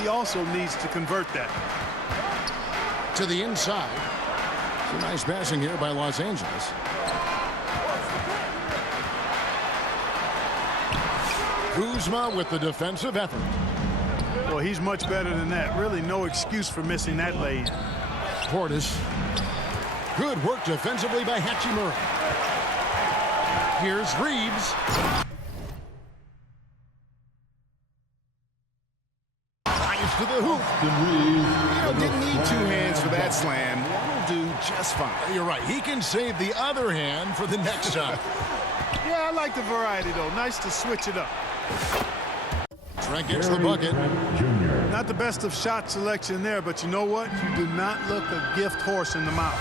he also needs to convert that. To the inside. Some nice passing here by Los Angeles. Kuzma with the defensive effort. Well, he's much better than that. Really no excuse for missing that lane. Portis. Good work defensively by Hachimura. Here's Reeves. Drives to the hoop. Didn't need two hands for that slam. One will do just fine. You're right. He can save the other hand for the next time. Yeah, I like the variety, though. Nice to switch it up. Trent gets the bucket. Not the best of shot selection there, but you know what? You do not look a gift horse in the mouth.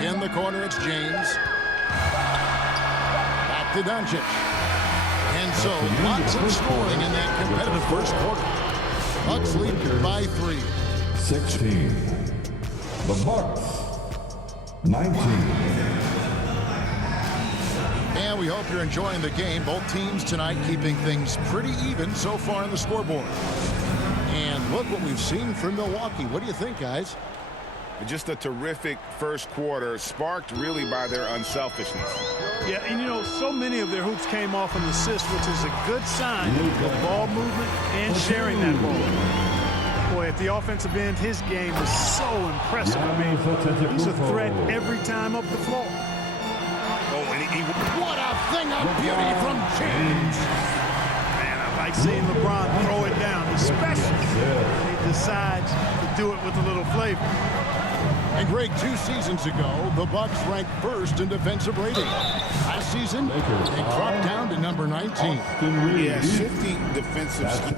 In the corner, it's James. Back to Doncic. And so, lots of scoring in that competitive first quarter. Bucks lead by 3. 16. The Bucks. 19. And we hope you're enjoying the game. Both teams tonight keeping things pretty even so far on the scoreboard. And look what we've seen from Milwaukee. What do you think, guys? Just a terrific first quarter, sparked really by their unselfishness. Yeah, and you know, so many of their hoops came off an assist, which is a good sign of ball movement and sharing that ball. Boy, at the offensive end, his game is so impressive. I mean, he's a threat every time up the floor. Oh, and What a thing of beauty from James. Man, I like seeing LeBron throw it down, especially when he decides to do it with a little flavor. And Greg, 2 seasons ago, the Bucks ranked first in defensive rating. Last season, they dropped down to number 19. yeah, shifty defensive.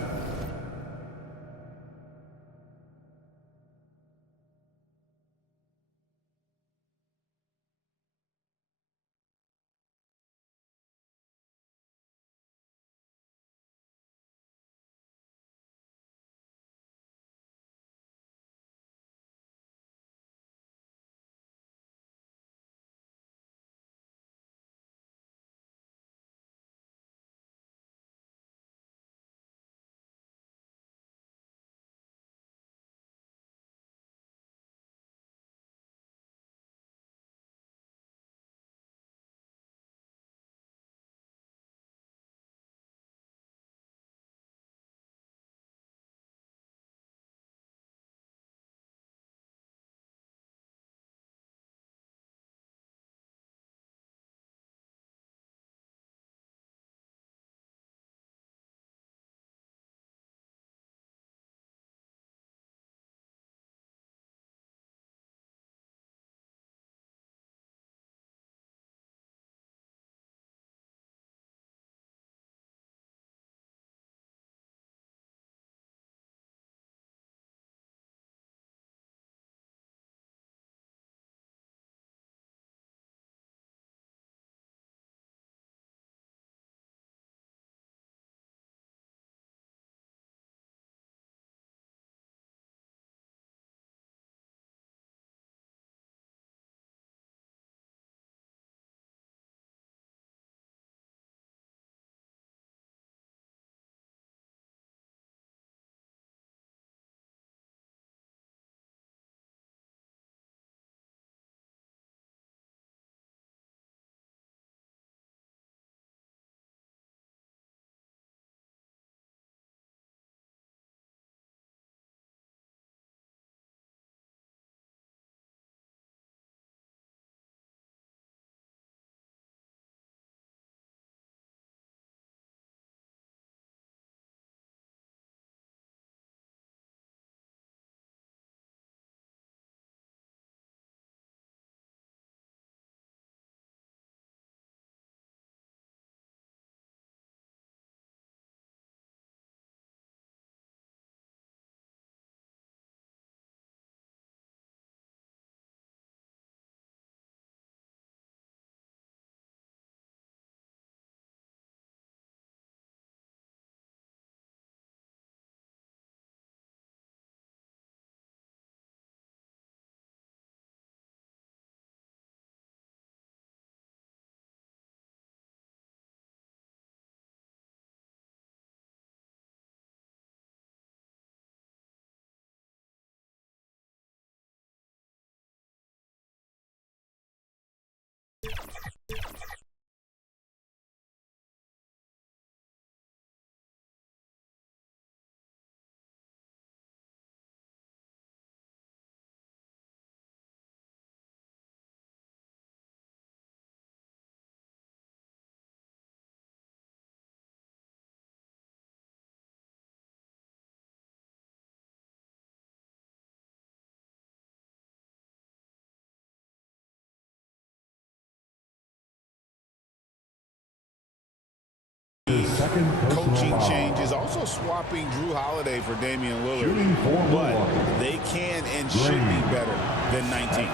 Second personal Coaching foul. changes, also swapping Drew Holiday for Damian Shooting for Lillard. But Milwaukee. they can and should be better than 19.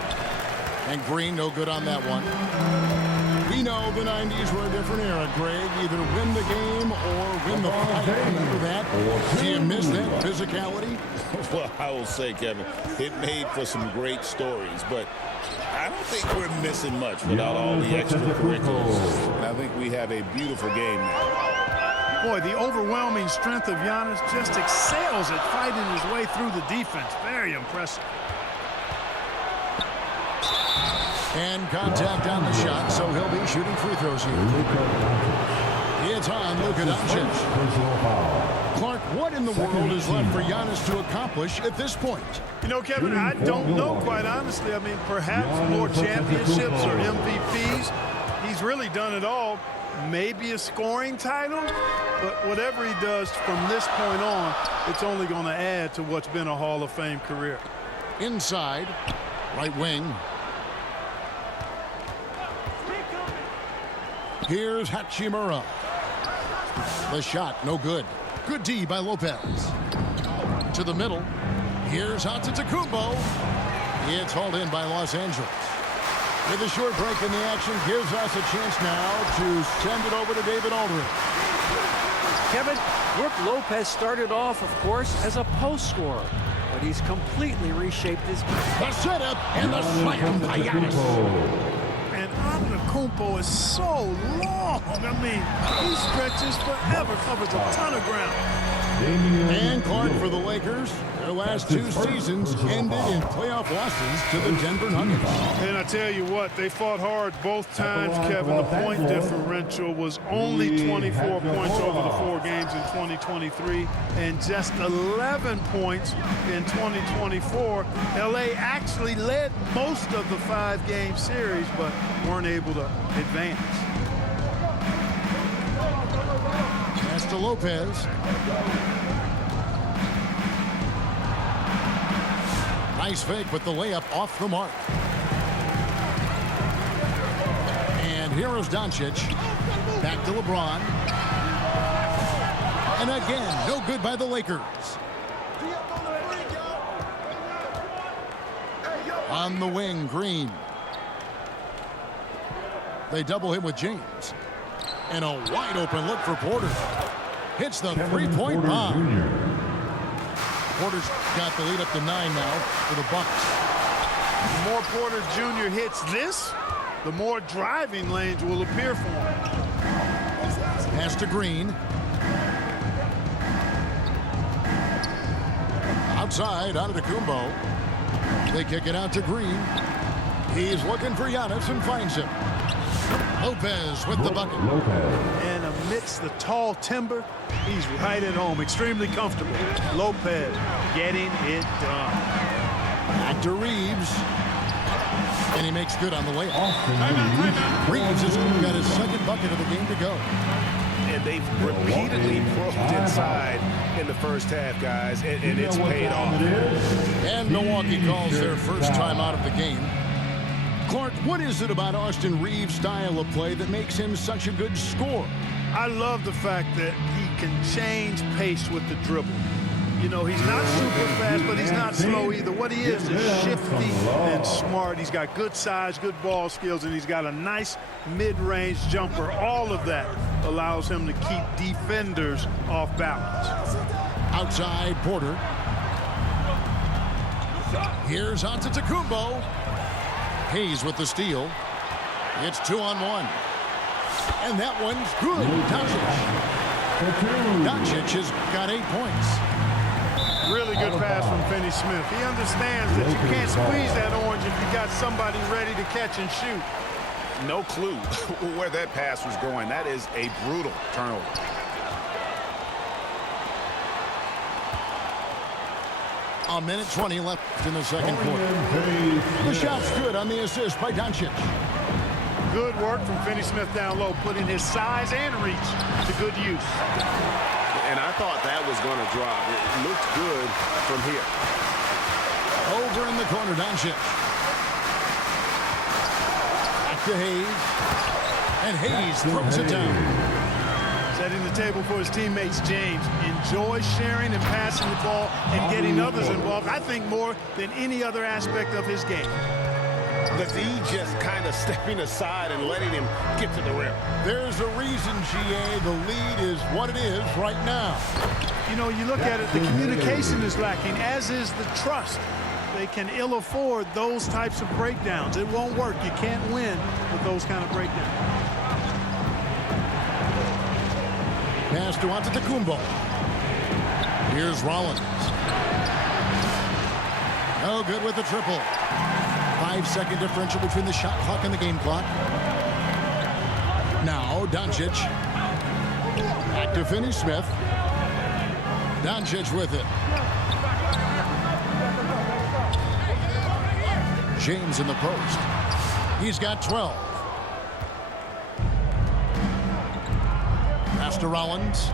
And Green, no good on that one. We know the 90s were a different era, Greg. Either win the game or win the fight. Remember that? Do you miss that physicality? Well, I will say, Kevin, it made for some great stories, but I don't think we're missing much without all the extracurriculars. And I think we have a beautiful game now. Boy, the overwhelming strength of Giannis just excels at fighting his way through the defense. Very impressive. And contact on the shot, so he'll be shooting free throws here. It's on Luka Doncic. Personal foul. Clark, what in the world is left for Giannis to accomplish at this point? You know, Kevin, I don't know, quite honestly. I mean, perhaps more championships or MVPs. He's really done it all. Maybe a scoring title, but whatever he does from this point on, it's only going to add to what's been a Hall of Fame career. Inside, right wing. Here's Hachimura. The shot, no good. Good D by Lopez. To the middle. Here's Antetokounmpo. It's hauled in by Los Angeles. With a short break in the action, gives us a chance now to send it over to David Aldridge. Kevin, Brook Lopez started off, of course, as a post scorer, but he's completely reshaped his game. The setup and the slam by Giannis. And Antetokounmpo is so long. I mean, he stretches forever, covers a ton of ground. And Clark for the Lakers. Their last two seasons ended in playoff losses to the Denver Nuggets. And I tell you what, they fought hard both times, Kevin. The point differential was only 24 points over the 4 games in 2023 and just 11 points in 2024. LA actually led most of the 5-game series, but weren't able to advance. Pass to Lopez. Nice fake, but the layup off the mark. And here is Doncic. Back to LeBron. And again, no good by the Lakers. On the wing, Green. They double him with James. And a wide open look for Porter. Hits the three-point bomb. Porter's got the lead up to 9 now for the Bucks. The more Porter Jr. hits this, the more driving lanes will appear for him. Pass to Green. Outside, Antetokounmpo. They kick it out to Green. He's looking for Giannis and finds him. Lopez with the bucket. And amidst the tall timber, he's right at home, extremely comfortable. Lopez getting it done. Back to Reeves. And he makes good on the layup. Reeves has got his second bucket of the game to go. And they've repeatedly probed inside in the first half, guys, and it's paid off. And Milwaukee calls their first time out of the game. Clark, what is it about Austin Reeves' style of play that makes him such a good scorer? I love the fact that he can change pace with the dribble. You know, he's not super fast, but he's not slow either. What he is shifty and smart. He's got good size, good ball skills, and he's got a nice mid-range jumper. All of that allows him to keep defenders off balance. Outside, Porter. Here's Antetokounmpo. Hayes with the steal. It's 2-on-1. And that one's good. Doncic has got 8 points. Really good pass from Finney Smith. He understands that you can't squeeze that orange if you got somebody ready to catch and shoot. No clue where that pass was going. That is a brutal turnover. A minute 20 left in the second quarter. The shot's good on the assist by Doncic. Good work from Finney-Smith down low, putting his size and reach to good use. And I thought that was going to drop. It looked good from here. Over in the corner, Doncic. Back to Hayes. And Hayes throws it down. Setting the table for his teammates, James. Enjoy sharing and passing the ball and getting others involved, I think, more than any other aspect of his game. The D just kind of stepping aside and letting him get to the rim. There's a reason, GA, the lead is what it is right now. You know, you look at it, the communication is lacking, as is the trust. They can ill afford those types of breakdowns. It won't work. You can't win with those kind of breakdowns. Pass to Antetokounmpo. Here's Rollins. No good with the triple. 5-second differential between the shot clock and the game clock. Now Doncic. Back to Finney-Smith. Doncic with it. James in the post. He's got 12. Pass to Rollins.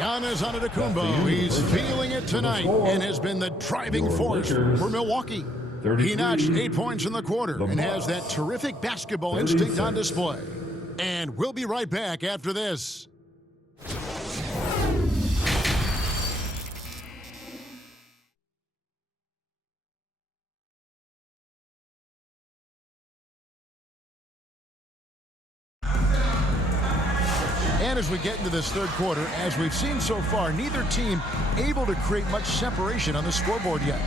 Giannis Antetokounmpo. He's feeling it tonight and has been the driving force for Milwaukee. He notched 8 points in the quarter and has that terrific basketball instinct on display. And we'll be right back after this. And as we get into this third quarter, as we've seen so far, neither team able to create much separation on the scoreboard yet.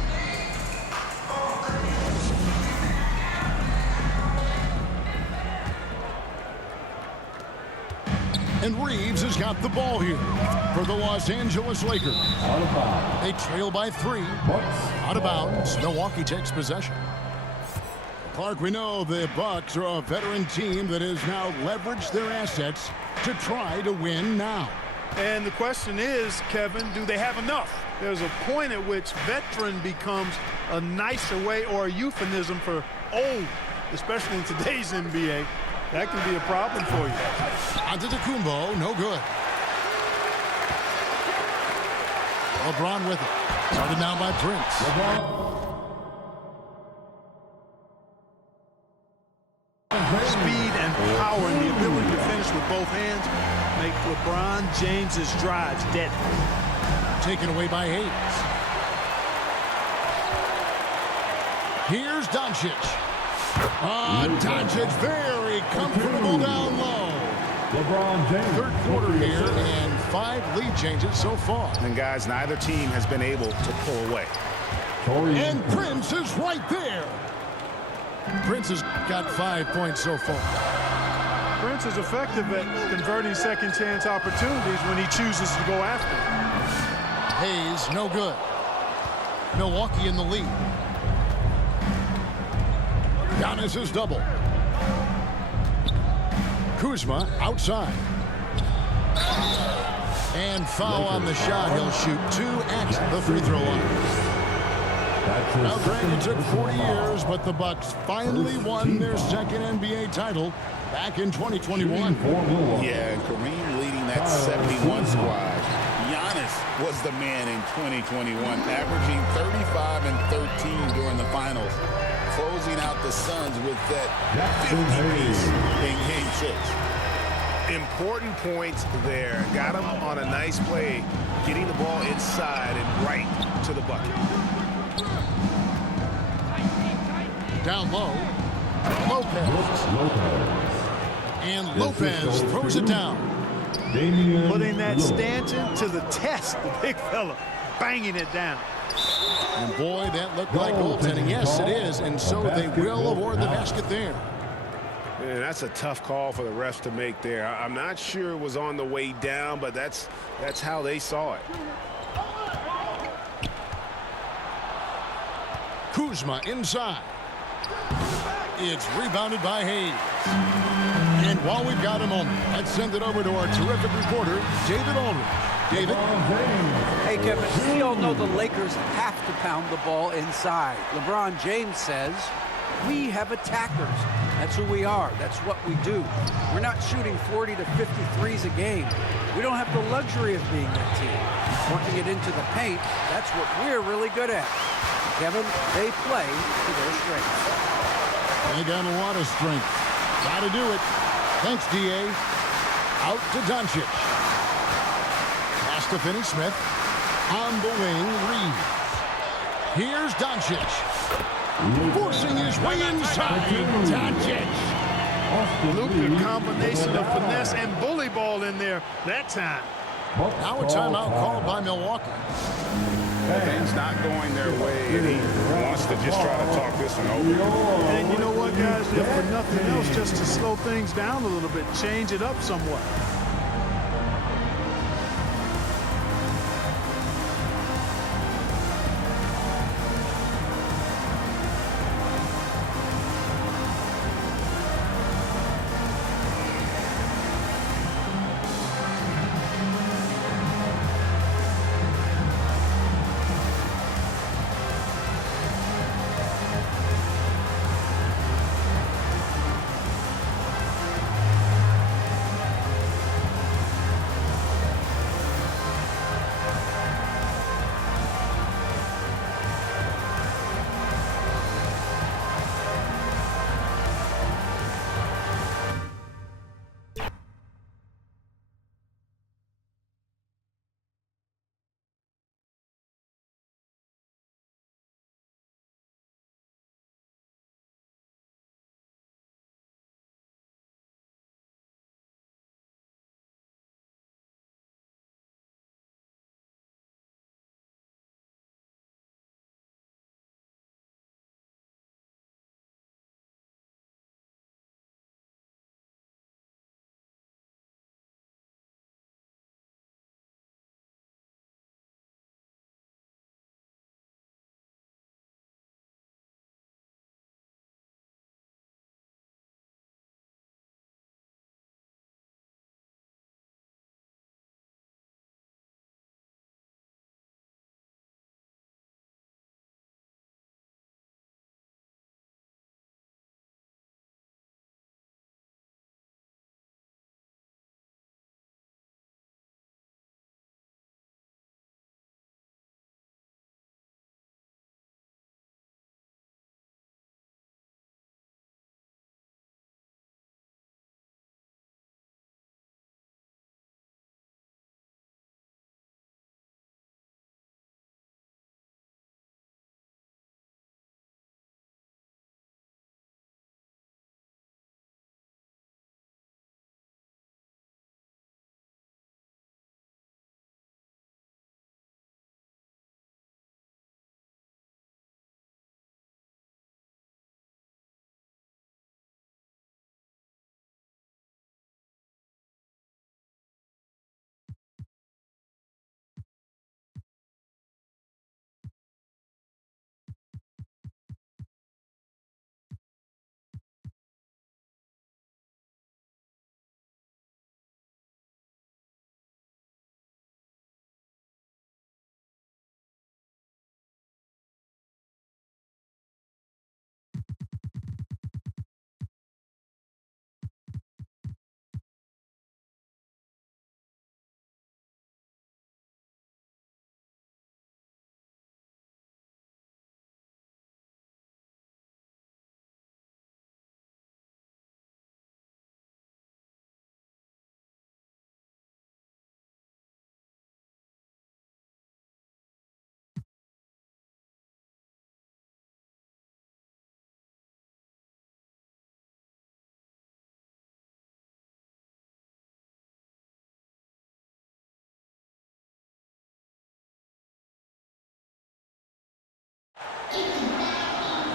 And Reeves has got the ball here for the Los Angeles Lakers. They trail by 3. Out of bounds. Milwaukee takes possession. Clark, we know the Bucks are a veteran team that has now leveraged their assets to try to win now. And the question is, Kevin, do they have enough? There's a point at which veteran becomes a nicer way or a euphemism for old, especially in today's NBA. That can be a problem for you. Antetokounmpo, no good. LeBron with it. Started now by Prince. Speed and power and the ability to finish with both hands make LeBron James's drives deadly. Taken away by Hayes. Here's Doncic. Doncic very comfortable down low. LeBron James. Third quarter here and 5 lead changes so far. And guys, neither team has been able to pull away. And Prince is right there. Prince has got 5 points so far. Prince is effective at converting second chance opportunities when he chooses to go after them. Hayes, no good. Milwaukee in the lead. Giannis is double. Kuzma outside. And foul on the shot. He'll shoot 2 at the free throw line. Now, Greg, it took 40 years, but the Bucks finally won their second NBA title back in 2021. Yeah, and Kareem leading that 71 squad. Giannis was the man in 2021, averaging 35 and 13 during the finals, closing out the Suns with that 50 piece in Game 6. Important points there. Got him on a nice play, getting the ball inside and right to the bucket. Down low, Lopez. And Lopez throws it down. Putting that Stanton to the test, the big fella, banging it down. And boy, that looked like goaltending. Yes, it is, and so they will award the basket there. And that's a tough call for the refs to make there. I'm not sure it was on the way down, but that's how they saw it. Kuzma inside. It's rebounded by Hayes. And while we've got a moment, let's send it over to our terrific reporter, David Aldridge. David? Hey, Kevin, we all know the Lakers have to pound the ball inside. LeBron James says, we have attackers. That's who we are. That's what we do. We're not shooting 40 to 50 threes a game. We don't have the luxury of being that team. Working it into the paint, that's what we're really good at. Kevin, they play to their strengths. They got a lot of strength. Got to do it. Thanks, D.A. Out to Doncic. Pass to Finney-Smith. On the wing, Reeves. Here's Doncic. Forcing his way inside. Doncic. Luka, combination of finesse and bully ball in there that time. Now a timeout called by Milwaukee. Things not going their way, and he wants to just try to talk this one over. And you know what, guys? If for nothing else, just to slow things down a little bit, change it up somewhat.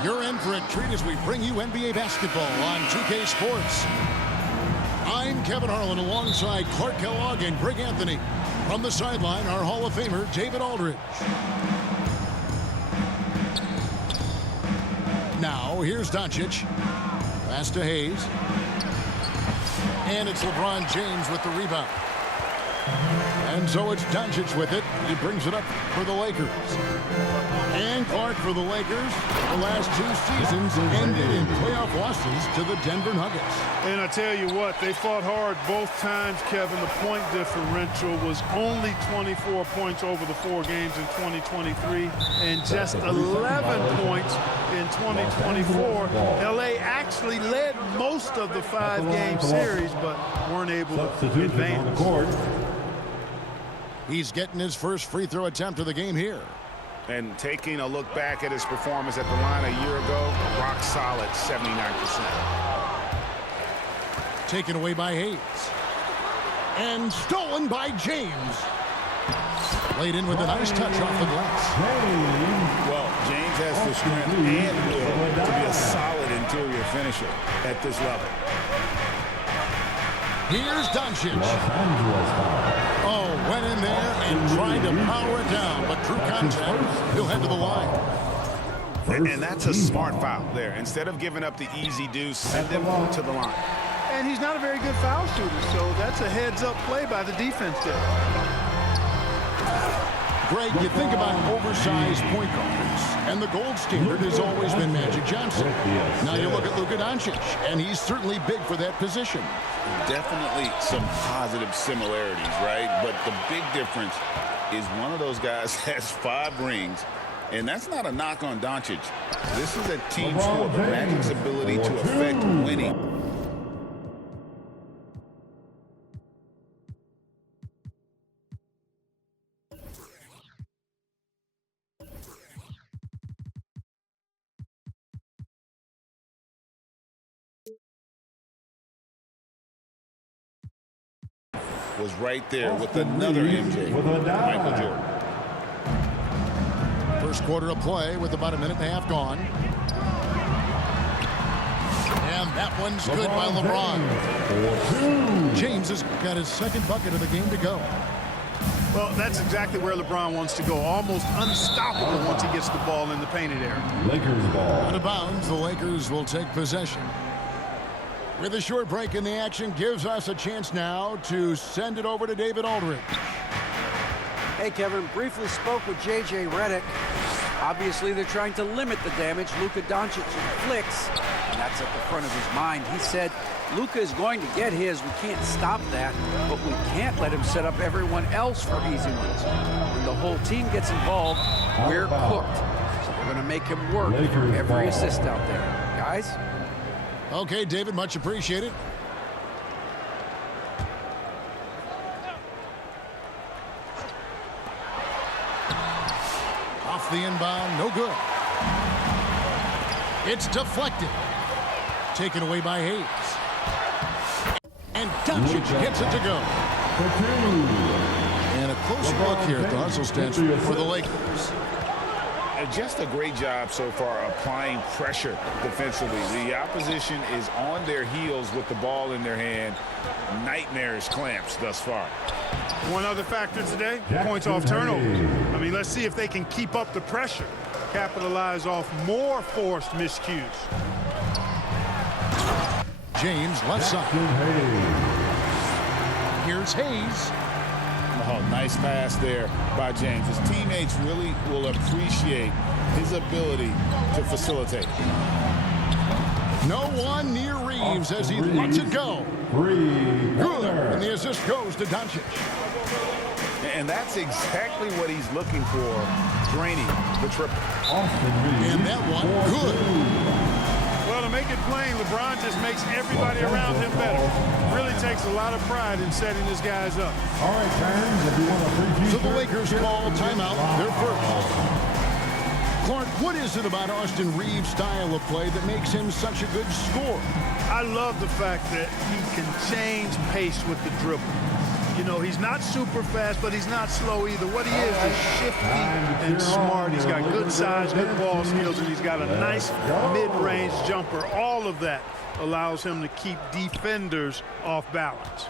You're in for a treat as we bring you NBA basketball on 2K Sports. I'm Kevin Harlan alongside Clark Kellogg and Greg Anthony. From the sideline, our Hall of Famer, David Aldridge. Now, here's Doncic. Pass to Hayes. And it's LeBron James with the rebound. And so it's Doncic with it. He brings it up for the Lakers. And Clark for the Lakers. The last 2 seasons ended in playoff losses to the Denver Nuggets. And I tell you what, they fought hard both times, Kevin. The point differential was only 24 points over the 4 games in 2023 and just 11 points in 2024. LA actually led most of the 5-game series, but weren't able to advance. He's getting his first free throw attempt of the game here. And taking a look back at his performance at the line a year ago, rock solid, 79%. Taken away by Hayes. And stolen by James. Laid in with a nice touch off the glass. Well, James has the strength and will to be a solid interior finisher at this level. Here's Doncic. Oh, went in there and tried to power it down, but drew contact. He'll head to the line. And that's a smart foul there. Instead of giving up the easy deuce, send them to the line. And he's not a very good foul shooter, so that's a heads-up play by the defense there. Greg, you think about oversized point guards, and the gold standard has always been Magic Johnson. Now you look at Luka Doncic, and he's certainly big for that position. Definitely some positive similarities, right? But the big difference is one of those guys has 5 rings, and that's not a knock on Doncic. This is a team sport, but Magic's ability to affect winning. Was right there with another MJ, Michael Jordan. First quarter of play with about 1.5 minutes gone. And that one's good by LeBron. James has got his second bucket of the game to go. Well, that's exactly where LeBron wants to go. Almost unstoppable once he gets the ball in the painted area. Lakers ball. Out of bounds, the Lakers will take possession. With a short break in the action, gives us a chance now to send it over to David Aldridge. Hey, Kevin, briefly spoke with J.J. Redick. Obviously, they're trying to limit the damage Luka Doncic inflicts, and that's at the front of his mind. He said, Luka is going to get his. We can't stop that, but we can't let him set up everyone else for easy ones. When the whole team gets involved, we're cooked. So we're going to make him work for every assist out there. Guys? Okay, David, much appreciated. Off the inbound, no good. It's deflected. Taken away by Hayes. And Doncic gets it to go. And a closer look here at the hustle stance for the Lakers. Just a great job so far applying pressure defensively. The opposition is on their heels with the ball in their hand. Nightmarish clamps thus far. One other factor today, points off turnovers. I mean, let's see if they can keep up the pressure, capitalize off more forced miscues. James left side. Here's Hayes. Oh, nice pass there by James. His teammates really will appreciate his ability to facilitate. No one near Reeves as he lets it go. Good. And the assist goes to Doncic. And that's exactly what he's looking for, draining the triple. And that one, good. Well, to make it plain, LeBron just makes everybody around him better. Really takes a lot of pride in setting his guys up. All right, fans, if you want a free So the Lakers call timeout, their first. Clark, what is it about Austin Reeves' style of play that makes him such a good scorer? I love the fact that he can change pace with the dribble. You know, he's not super fast, but he's not slow either. What he is shifty and smart. He's got good size, good ball skills, and he's got a nice mid-range jumper. All of that allows him to keep defenders off balance.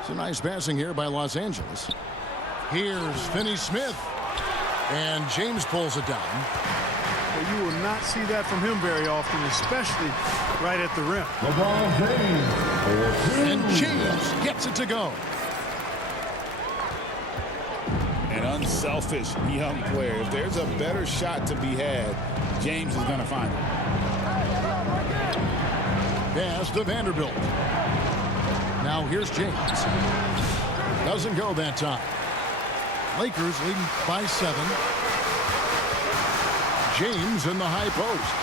It's a nice passing here by Los Angeles. Here's Finney Smith. And James pulls it down. But you will not see that from him very often, especially right at the rim. LeBron James. And James gets it to go. An unselfish young player. If there's a better shot to be had, James is going to find it. Pass to Vanderbilt. Now here's James. Doesn't go that time. Lakers leading by 7. James in the high post.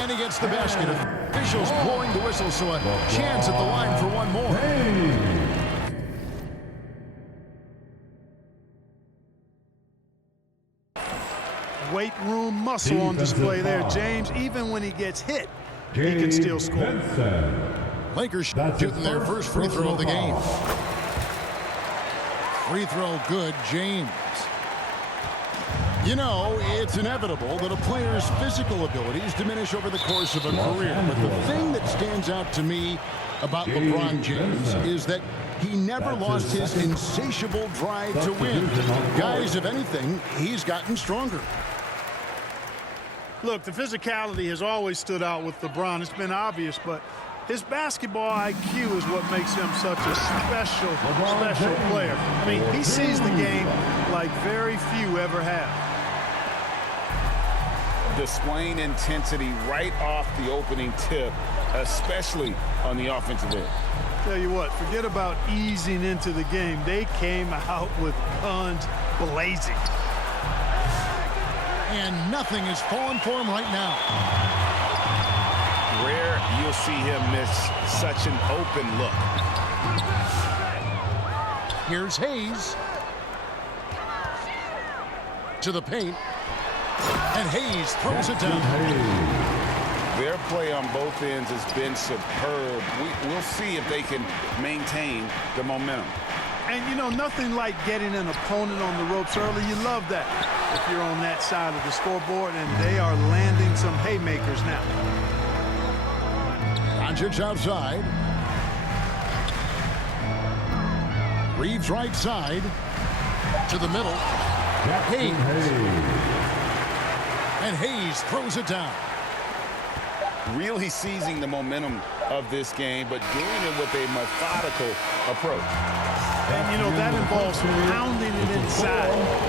And he gets the basket. Officials blowing the whistle, so a chance at the line for one more. Weight room muscle on display there, James. Even when he gets hit, he can still score. Lakers shooting their first free throw of the game. Free throw good, James. You know, it's inevitable that a player's physical abilities diminish over the course of a career. But the thing that stands out to me about LeBron James is that he never lost his insatiable drive to win. Guys, if anything, he's gotten stronger. Look, the physicality has always stood out with LeBron. It's been obvious, but his basketball IQ is what makes him such a special player. I mean, he sees the game like very few ever have. Displaying intensity right off the opening tip, especially on the offensive end. Tell you what, forget about easing into the game. They came out with guns blazing. And nothing is falling for him right now. Rare you'll see him miss such an open look. Here's Hayes. To the paint. And Hayes throws it down. Their play on both ends has been superb. We'll see if they can maintain the momentum. And, you know, nothing like getting an opponent on the ropes early. You love that if you're on that side of the scoreboard, and they are landing some haymakers now. Doncic outside. Reeves right side. To the middle. Hayes. And Hayes throws it down. Really seizing the momentum of this game, but doing it with a methodical approach. And, you know, that involves pounding it inside.